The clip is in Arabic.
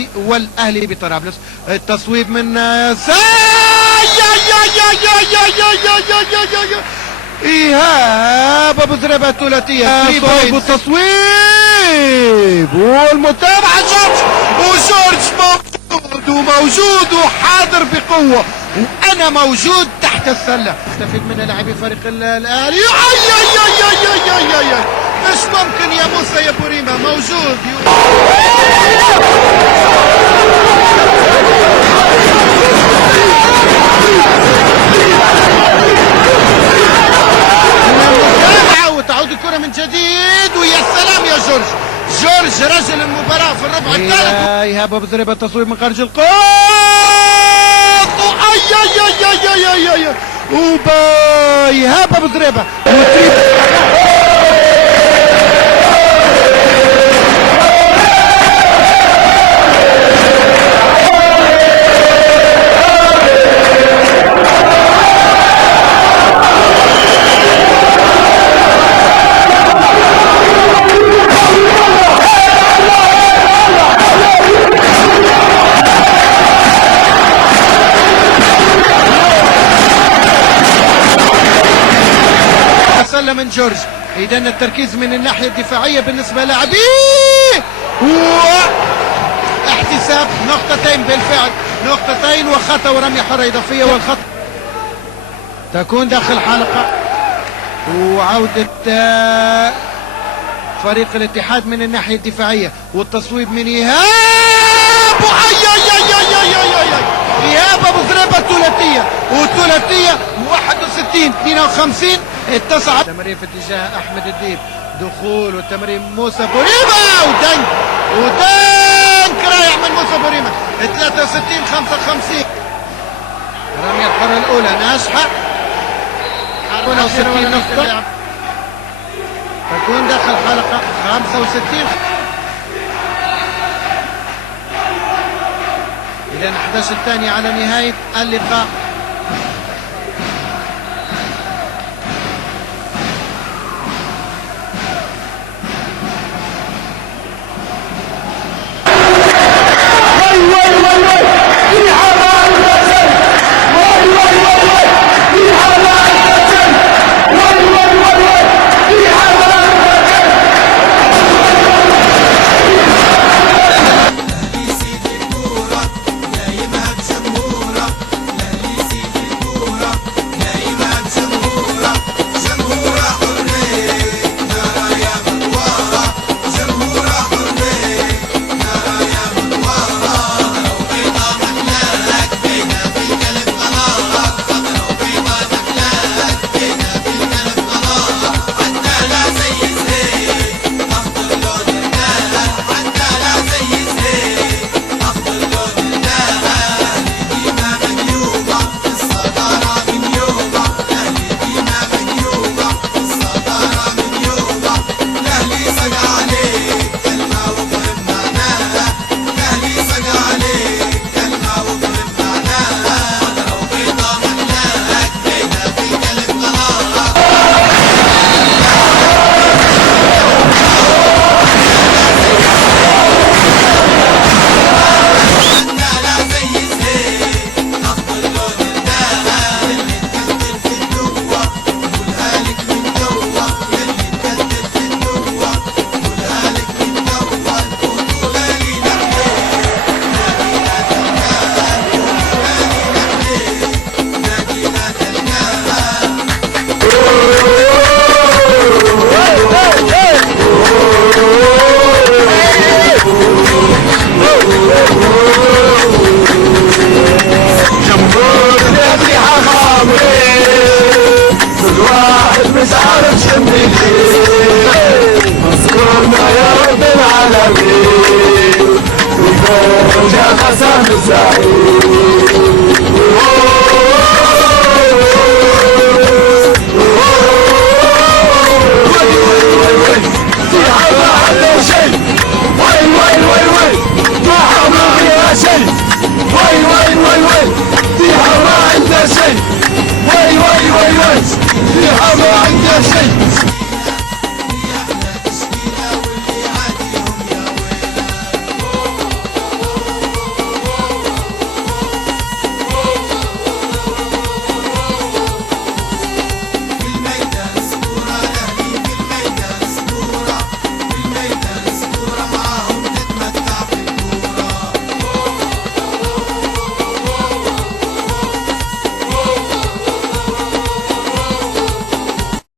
التونسي والاهلي بطرابلس. التصويب من ايهاب ابو زريبه الثلاثيه، صوب التصويب والمتابعه وجورج موجود وحاضر بقوه، وانا موجود تحت السله. استفيد من لاعبي فريق الاهلي. مش ممكن يا موسى يا بوريما موجود. وتعود الكرة من جديد، ويا سلام يا جورج رجل المباراة في الربع الثالث. ايهاب ابو زريبه التصويب من خارج القوس. ايهاب ابو زريبه من جورج. اذا التركيز من الناحيه الدفاعيه بالنسبه لاعبيه، واحتساب نقطتين بالفعل، نقطتين وخطا ورميه حره اضافيه، والخط تكون داخل حلقه. وعوده فريق الاتحاد من الناحيه الدفاعيه، والتصويب من ايهاب. ايهاب ابو زريبه الثلاثيه، والثلاثيه 61 52 اتسعت. تمرير في اتجاه احمد الديب، دخول والتمرير موسى بوريما، ودنك رايح من موسى بوريما. 63 55. الرميه الحره الاولى ناجحه، 64 نقطه، تكون داخل حلقه 65. إذا 11 الثانية على نهاية اللقاء. مش عارف شمني اذكرنا يا رب العالمين وفوق يا حسن الزعيم.